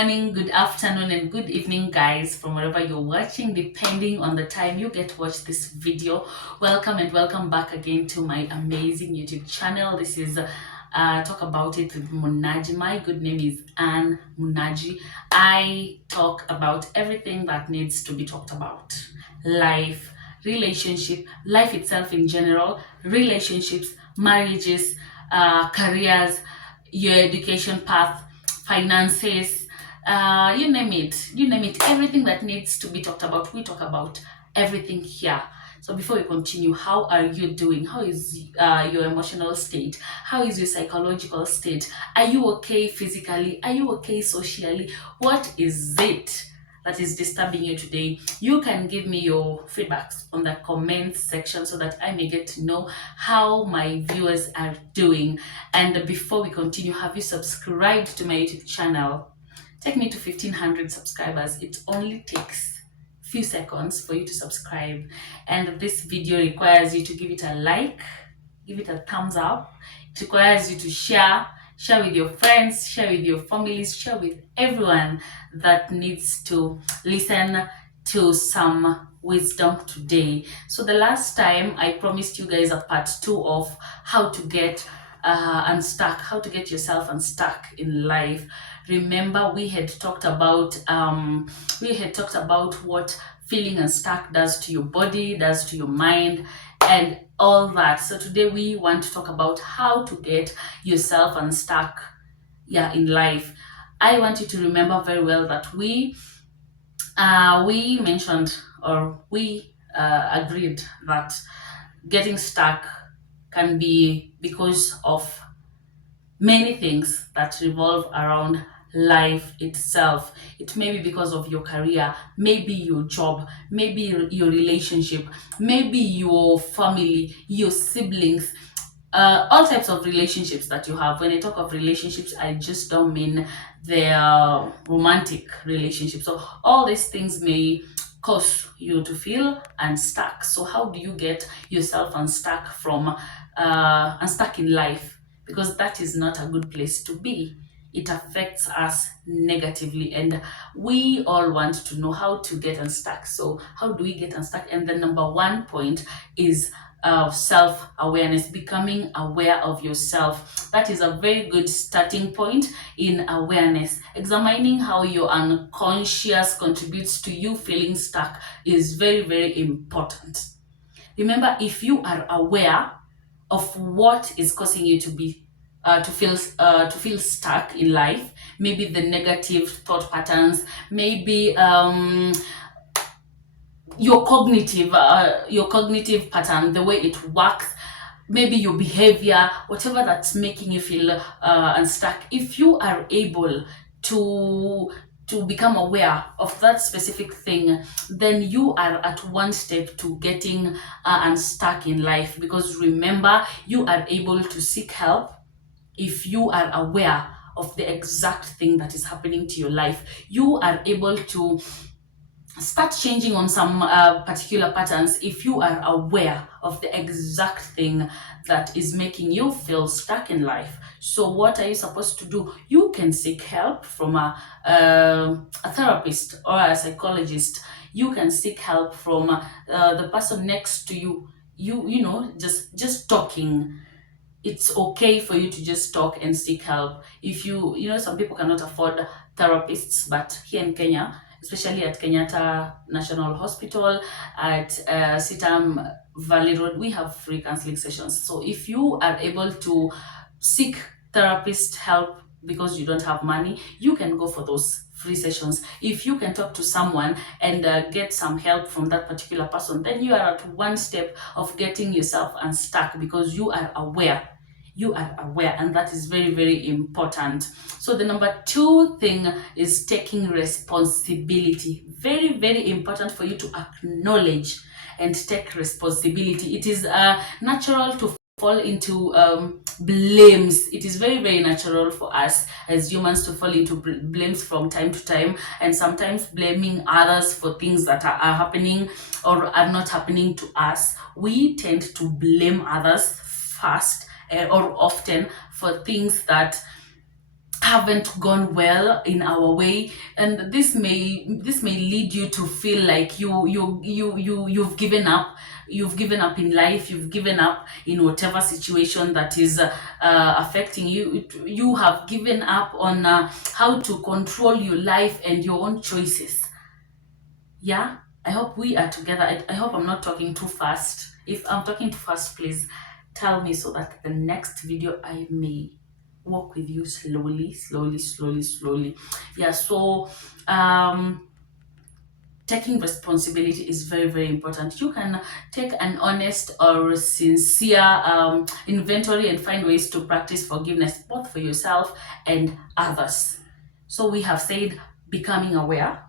morning, good afternoon, and good evening, guys, from wherever you're watching, depending on the time you get to watch this video. Welcome and welcome back again to my amazing YouTube channel. This is Talk About It with Munaji. My good name is Anne Munaji. I talk about everything that needs to be talked about: life, relationship, life itself in general, relationships, marriages, careers, your education path, finances, you name it, everything that needs to be talked about, we talk about everything here. So before we continue, how are you doing? How is your emotional state? How is your psychological state? Are you okay physically? Are you okay socially? What is it that is disturbing you today? You can give me your feedbacks on the comments section so that I may get to know how my viewers are doing. And before we continue, have you subscribed to my YouTube channel? Take me to 1500 subscribers. It only takes few seconds for you to subscribe, and this video requires you to give it a like, give it a thumbs up. It requires you to share with your friends, share with your families, share with everyone that needs to listen to some wisdom today. So the last time I promised you guys a part 2 of how to get unstuck, how to get yourself unstuck in life. Remember, we had talked about what feeling unstuck does to your body, does to your mind, and all that. So today we want to talk about how to get yourself unstuck, in life. I want you to remember very well that we mentioned, or we agreed that getting stuck can be because of many things that revolve around life itself. It may be because of your career, maybe your job, maybe your relationship, maybe your family, your siblings, all types of relationships that you have. When I talk of relationships, I just don't mean their romantic relationships. So all these things may cause you to feel unstuck. So how do you get yourself unstuck in life? Because that is not a good place to be. It affects us negatively, and we all want to know how to get unstuck. So how do we get unstuck? And the number one point is self-awareness, becoming aware of yourself. That is a very good starting point in awareness. Examining how your unconscious contributes to you feeling stuck is very, very important. Remember, if you are aware of what is causing you to feel stuck in life, maybe the negative thought patterns, maybe your cognitive pattern, the way it works, maybe your behavior, whatever that's making you feel unstuck. If you are able to become aware of that specific thing, then you are at one step to getting unstuck in life. Because remember, you are able to seek help if you are aware of the exact thing that is happening to your life. You are able to start changing on some particular patterns if you are aware of the exact thing that is making you feel stuck in life. So what are you supposed to do? You can seek help from a therapist or a psychologist. You can seek help from the person next to you. You know, just talking. It's okay for you to just talk and seek help. If some people cannot afford therapists, but here in Kenya, especially at Kenyatta National Hospital, at Sitam Valley Road, we have free counseling sessions. So if you are able to seek therapist help because you don't have money, you can go for those free sessions. If you can talk to someone and get some help from that particular person, then you are at one step of getting yourself unstuck, because you are aware. You are aware, and that is very, very important. So the number two thing is taking responsibility. Very, very important for you to acknowledge and take responsibility. It is natural to fall into blames. It is very, very natural for us as humans to fall into blames from time to time, and sometimes blaming others for things that are happening or are not happening to us. We tend to blame others first or often for things that haven't gone well in our way, and this may lead you to feel like you've given up. You've given up in life, you've given up in whatever situation that is affecting you. You have given up on how to control your life and your own choices. Yeah, I hope we are together. I hope I'm not talking too fast. If I'm talking too fast, please tell me so that the next video I may walk with you slowly, slowly, slowly, slowly. Yeah, so taking responsibility is very, very important. You can take an honest or sincere inventory and find ways to practice forgiveness both for yourself and others. So we have said becoming aware,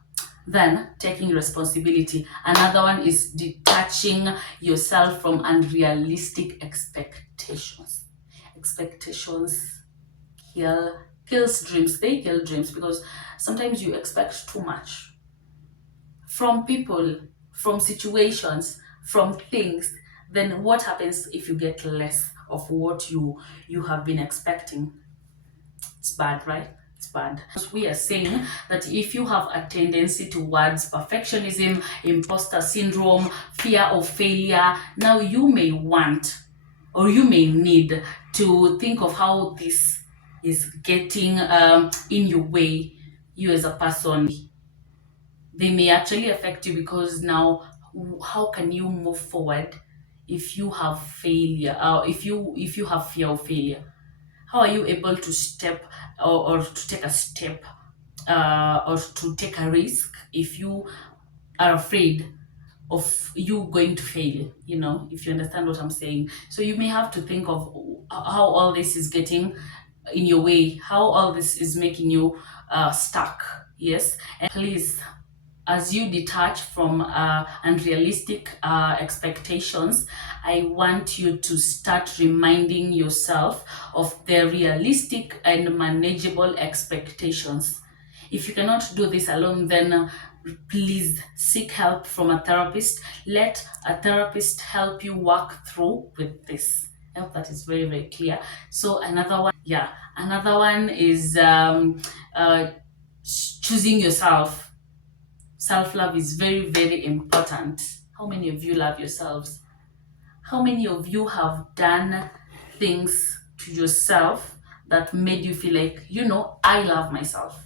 then taking responsibility. Another one is detaching yourself from unrealistic expectations. Expectations kills dreams. They kill dreams because sometimes you expect too much from people, from situations, from things. Then what happens if you get less of what you have been expecting? It's bad, right? It's bad. We are saying that if you have a tendency towards perfectionism, imposter syndrome, fear of failure, now you may want or you may need to think of how this is getting in your way, you as a person. They may actually affect you because now how can you move forward if you have failure, if you have fear of failure? How are you able to step or to take a step or to take a risk if you are afraid of you going to fail? If you understand what I'm saying. So you may have to think of how all this is getting in your way, how all this is making you stuck. Yes, and please, as you detach from unrealistic expectations, I want you to start reminding yourself of the realistic and manageable expectations. If you cannot do this alone, then please seek help from a therapist. Let a therapist help you work through with this. I hope that is very, very clear. So another one is choosing yourself. Self-love is very, very important. How many of you love yourselves? How many of you have done things to yourself that made you feel like, I love myself?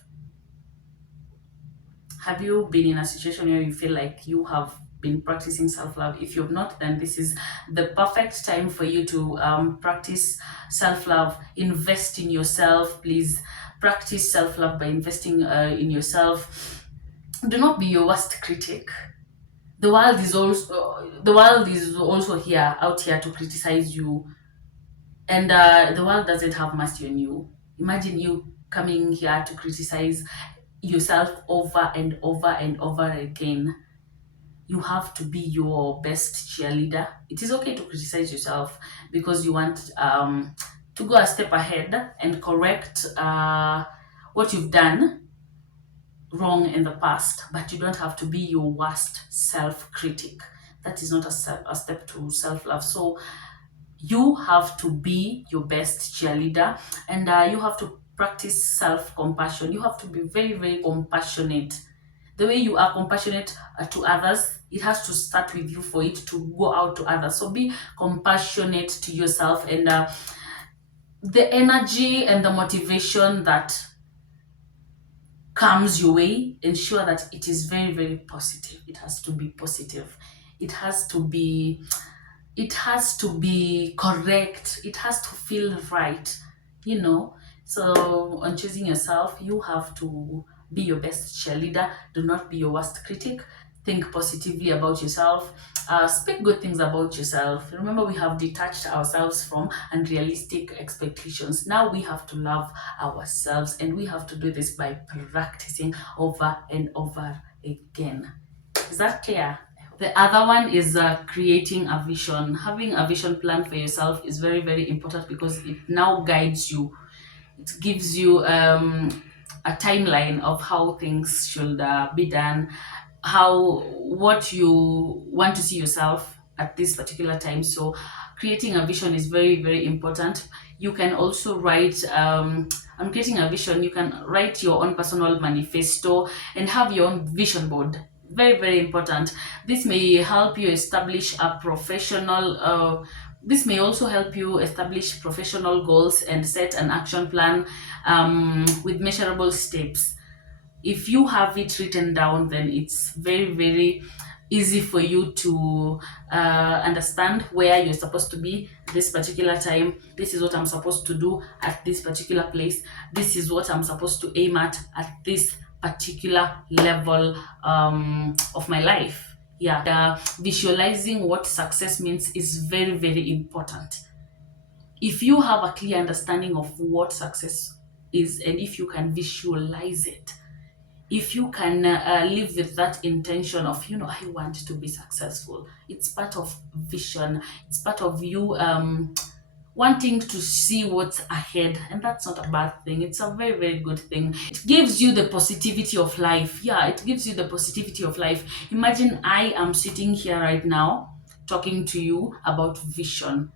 Have you been in a situation where you feel like you have been practicing self-love? If you've not, then this is the perfect time for you to practice self-love. Invest in yourself. Please practice self-love by investing in yourself. Do not be your worst critic. The world is also here out here to criticize you, and the world doesn't have mercy on you. Imagine you coming here to criticize yourself over and over and over again. You have to be your best cheerleader. It is okay to criticize yourself because you want to go a step ahead and correct what you've done wrong in the past, but you don't have to be your worst self-critic. That is not a step to self-love. So you have to be your best cheerleader, and you have to practice self-compassion. You have to be very, very compassionate. The way you are compassionate to others, it has to start with you for it to go out to others. So be compassionate to yourself, and the energy and the motivation that comes your way, ensure that it is very, very positive. It has to be positive. It has to be correct. It has to feel right. So on choosing yourself, you have to be your best cheerleader. Do not be your worst critic. Think positively about yourself. Speak good things about yourself. Remember, we have detached ourselves from unrealistic expectations. Now we have to love ourselves, and we have to do this by practicing over and over again. Is that clear? The other one is creating a vision. Having a vision plan for yourself is very, very important because it now guides you. It gives you a timeline of how things should be done, what you want to see yourself at this particular time. So Creating a vision is very, very important. You can also write, I'm creating a vision, you can write your own personal manifesto and have your own vision board. Very, very important. This may help you establish a professional, this may also help you establish professional goals and set an action plan with measurable steps. If you have it written down, then it's very, very easy for you to understand where you're supposed to be this particular time. This is what I'm supposed to do at this particular place. This is what I'm supposed to aim at this particular level of my life. Yeah, visualizing what success means is very, very important. If you have a clear understanding of what success is, and if you can visualize it, if you can live with that intention of, I want to be successful, it's part of vision, it's part of you wanting to see what's ahead, and that's not a bad thing, it's a very, very good thing. It gives you the positivity of life. Yeah, it gives you the positivity of life. Imagine I am sitting here right now talking to you about vision,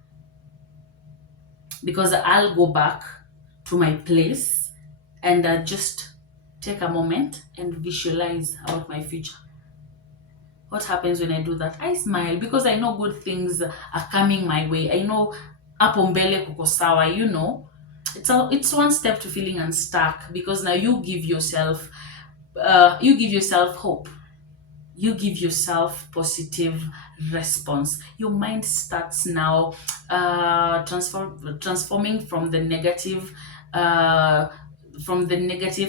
because I'll go back to my place and just take a moment and visualize about my future. What happens when I do that? I smile because I know good things are coming my way. I know hapo mbele kuko sawa, It's one step to feeling unstuck, because now you give yourself hope, you give yourself positive response. Your mind starts now transforming uh, from the negative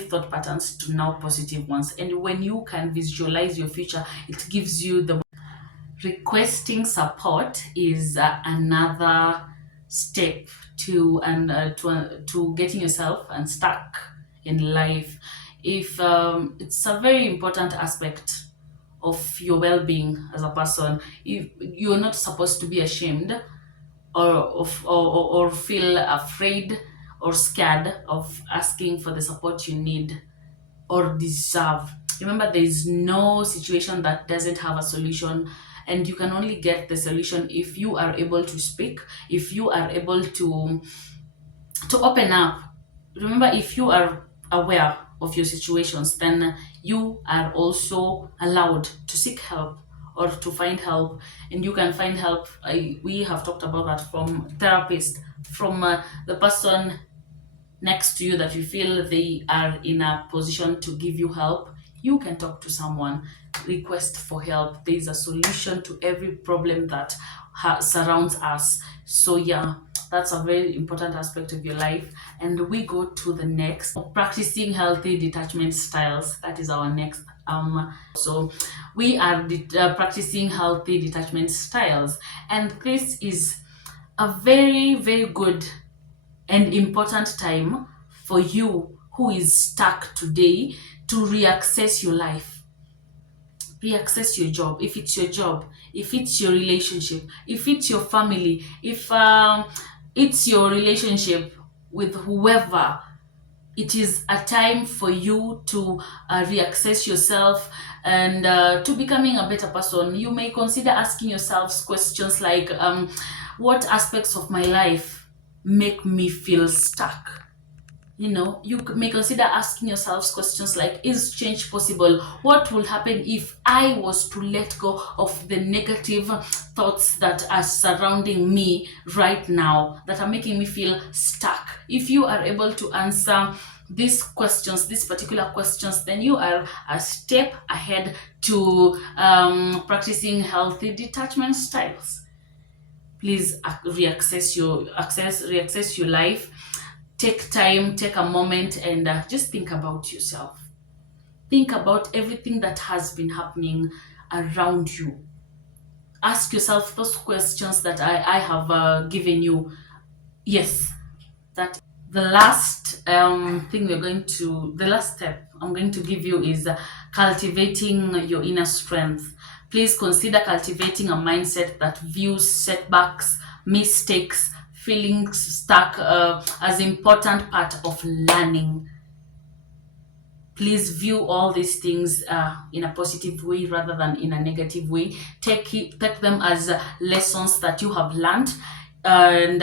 thought patterns to now positive ones. And when you can visualize your future, it gives you the requesting support is another step to getting yourself unstuck in life. If It's a very important aspect of your well-being as a person. If you're not supposed to be ashamed or feel afraid or scared of asking for the support you need or deserve. Remember, there is no situation that doesn't have a solution, and you can only get the solution if you are able to speak, if you are able to open up. Remember, if you are aware of your situations, then you are also allowed to seek help or to find help. And you can find help. We have talked about that, from therapist, from the person next to you that you feel they are in a position to give you help. You can talk to someone, request for help. There is a solution to every problem that surrounds us. So yeah, that's a very important aspect of your life. And we go to the next, practicing healthy detachment styles. That is our next. So we are practicing healthy detachment styles, and this is a very, very good and important time for you who is stuck today to reaccess your life, reaccess your job, if it's your job, if it's your relationship, if it's your family, if it's your relationship with whoever. It is a time for you to reaccess yourself and to becoming a better person. You may consider asking yourselves questions like, what aspects of my life make me feel stuck? You may consider asking yourselves questions like, is change possible? What will happen if I was to let go of the negative thoughts that are surrounding me right now, that are making me feel stuck? If you are able to answer these questions, these particular questions, then you are a step ahead to practicing healthy detachment styles. Please reaccess your life. Take time, take a moment, and just think about yourself. Think about everything that has been happening around you. Ask yourself those questions that I have given you. Yes, that the last the last step I'm going to give you is cultivating your inner strength. Please consider cultivating a mindset that views setbacks, mistakes, feeling stuck as important part of learning. Please view all these things in a positive way rather than in a negative way. Take them as lessons that you have learned. and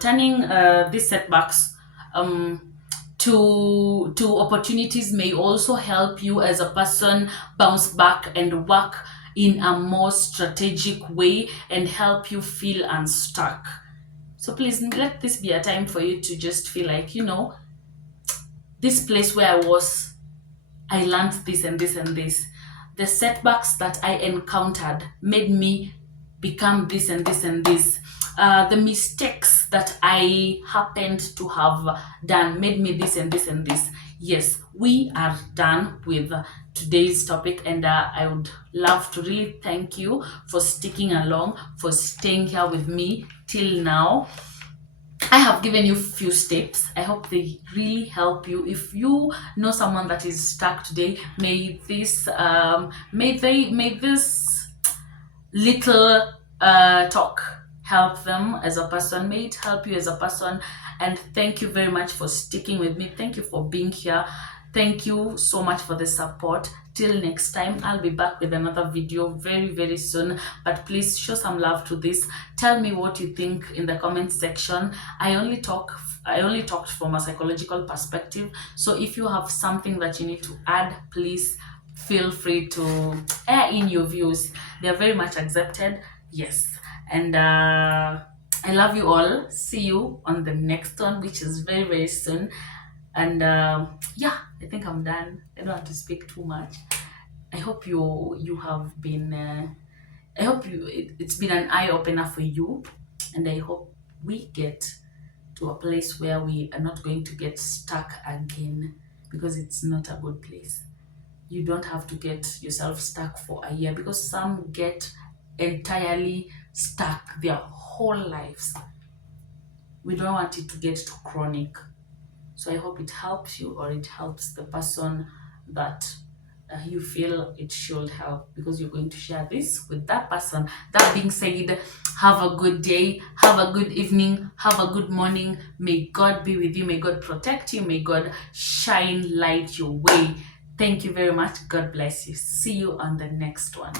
turning these setbacks um, to opportunities may also help you as a person bounce back and work in a more strategic way and help you feel unstuck. So please let this be a time for you to just feel like, this place where I was, I learned this and this and this. The setbacks that I encountered made me become this and this and this. The mistakes that I happened to have done made me this and this and this. Yes, we are done with today's topic, and I would love to really thank you for sticking along, for staying here with me till now. I have given you few steps. I hope they really help you. If you know someone that is stuck today, may this little talk help them as a person. May it help you as a person. And thank you very much for sticking with me. Thank you for being here. Thank you so much for the support. Till next time, I'll be back with another video very, very soon. But please show some love to this. Tell me what you think in the comment section. I only talked from a psychological perspective. So if you have something that you need to add, please feel free to air in your views. They are very much accepted. Yes. And I love you all. See you on the next one, which is very, very soon. And yeah, I think I'm done. I don't want to speak too much. I hope you have been. I hope it's been an eye opener for you, and I hope we get to a place where we are not going to get stuck again, because it's not a good place. You don't have to get yourself stuck for a year, because some get entirely stuck their whole lives. We don't want it to get too chronic. So I hope it helps you, or it helps the person that you feel it should help, because you're going to share this with that person. That being said, have a good day, have a good evening, have a good morning. May God be with you, may God protect you, may God shine light your way. Thank you very much. God bless you. See you on the next one.